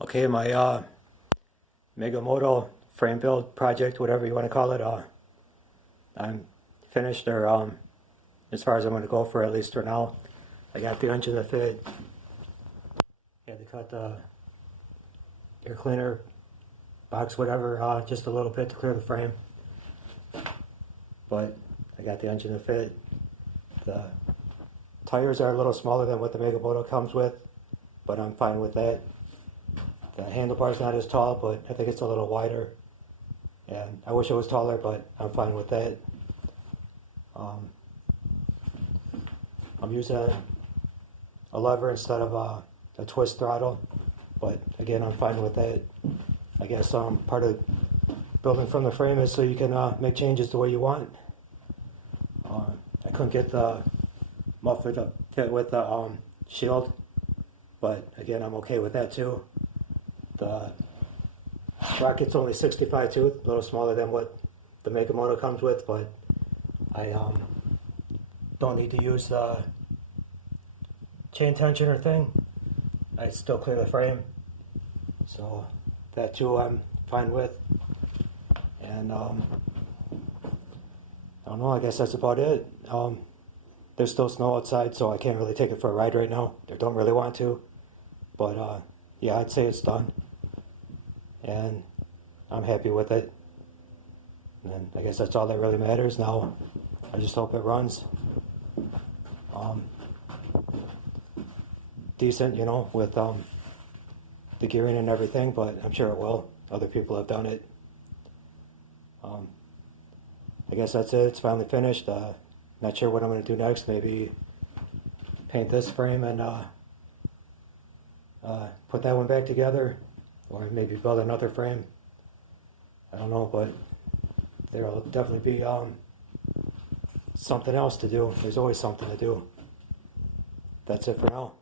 Okay, my Mega Moto frame build project, whatever you want to call it, I'm finished, or as far as I'm going to go for, at least for now. I got the engine to fit. Had to cut the air cleaner box, whatever, just a little bit to clear the frame. But I got the engine to fit. The tires are a little smaller than what the Mega Moto comes with, but I'm fine with that. The handlebar's not as tall, but I think it's a little wider. And I wish it was taller, but I'm fine with that. I'm using a lever instead of a twist throttle, but again, I'm fine with that. I guess part of building from the frame is so you can make changes the way you want. I couldn't get the muffler to fit with the shield, but again, I'm okay with that too. The sprocket's only 65 tooth, a little smaller than what the Mega Moto comes with, but I don't need to use the chain tensioner thing. I still clear the frame, so that too I'm fine with. And I don't know, I guess that's about it. There's still snow outside, so I can't really take it for a ride right now. I don't really want to, but yeah, I'd say it's done, and I'm happy with it. And I guess that's all that really matters now. I just hope it runs decent, you know, with the gearing and everything, but I'm sure it will. Other people have done it. I guess that's it. It's finally finished. Not sure what I'm going to do next. Maybe paint this frame and put that one back together, or maybe build another frame. I don't know, but there will definitely be something else to do. There's always something to do. That's it for now.